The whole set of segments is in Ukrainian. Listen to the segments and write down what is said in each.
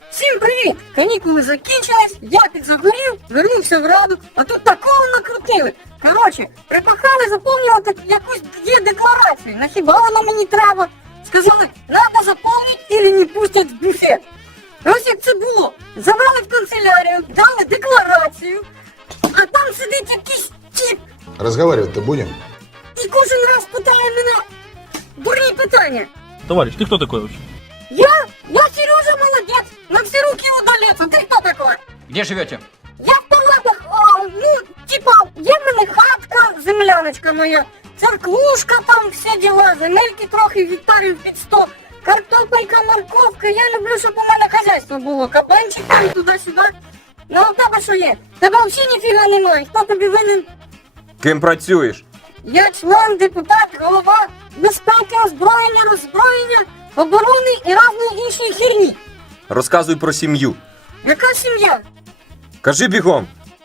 Всім привіт! Канікули закінчились, я підзагорів, вернувся в раду, а тут такого накрутили. Коротше, припахали заповнювати якусь декларацію. На хіба вона мені треба? Сказали, треба заповнити или не пустять в буфет. Ось як це було. Забрали в канцелярію, дали декларацію, а там сидить якийсь тип Разговаривать-то будем? і кожен раз питає мене дурні питання. Товарищ, ты кто такой вообще? Я Сережа молодец, на все руки удалец, а ты кто такой? Где живете? Я в палатах, типа, є в мене хатка, земляночка моя, церквушка там, всі діла, земельки трохи гектарів під 100, картопелька, морковка, я люблю, щоб у мене хазяйство було, кабанчик там туди-сюди. Ну, а в тебе що є? Тебе взагалі ніфіга немає, хто тобі винен? Ким працюєш? Я член, депутат, голова безпеки, озброєння, роззброєння, оборони і разної іншої херні. Розказуй про сім'ю. Яка сім'я? Кажи бігом.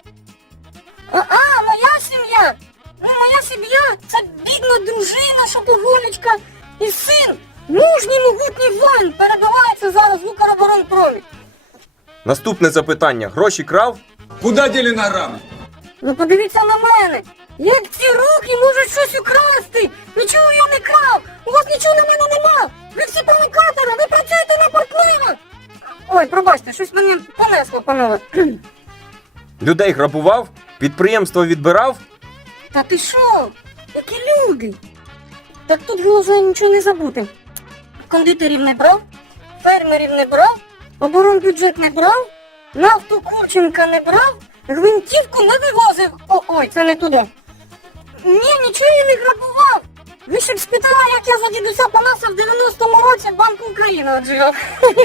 Моя сім'я. Ну, моя сім'я це бідна дружина, шопоголічка і син. Мужній могутній воїн перебувається зараз в Укроборонпромі. Наступне запитання. Гроші крав? Куда дели на рамы? Ну подивіться на мене. Як ці руки можуть щось украсти? Нічого я не крав. У вас нічого на мене нема. Ви всі провокатори, ви працюєте на партнера. Ой, пробачте, щось мене понесло, панове. Людей грабував? Підприємство відбирав? Та ти що? Які люди? Так тут головне нічого не забути. Кондитерів не брав, фермерів не брав, оборонбюджет не брав, нафту Курченка не брав, гвинтівку не вивозив. Ой, це не туди. Ні, нічого я не грабував. Ви ще б спитали, як я за дідуся Панаса в 90-му році Банку України отжигав.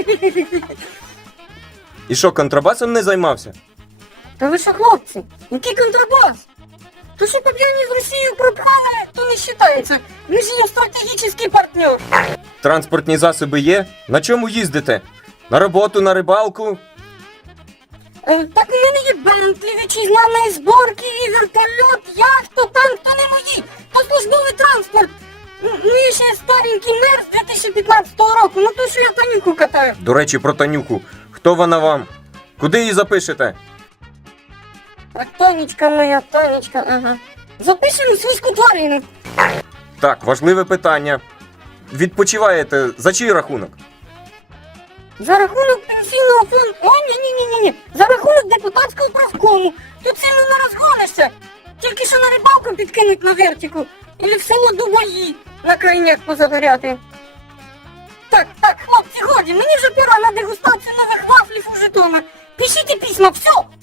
І що, контрабасом не займався? Та ви що, хлопці, який контрабас? То, що по п'яні з Росією пропхали, то не вважається. Ви ж є стратегічний партнер. Транспортні засоби є? На чому їздите? На роботу, на рибалку? Так у мене є Бентлі, вітчизняної зборки, і вертольот, яхта, танк, то не мої. То службовий транспорт. Ну і ще старенький Мерс 2015 року, ну то, що я Танюку катаю. До речі, про Танюку. Хто вона вам? Куди її запишете? Так, Тонечка моя, Тонечка, ага. Запишемо свиську тварину. Так, важливе питання. Відпочиваєте за чий рахунок? За рахунок пенсійного фонду. О, ні. За рахунок депутатського правкому. Тут сильно не розгонишся. Тільки що на рибалку підкинуть на вертику. Или в село Дубаї на крайняк позагоряти. Так, хлопці, годі, мені вже пора на дегустацію нових вафлів у Житомир. Пишіть письма, все.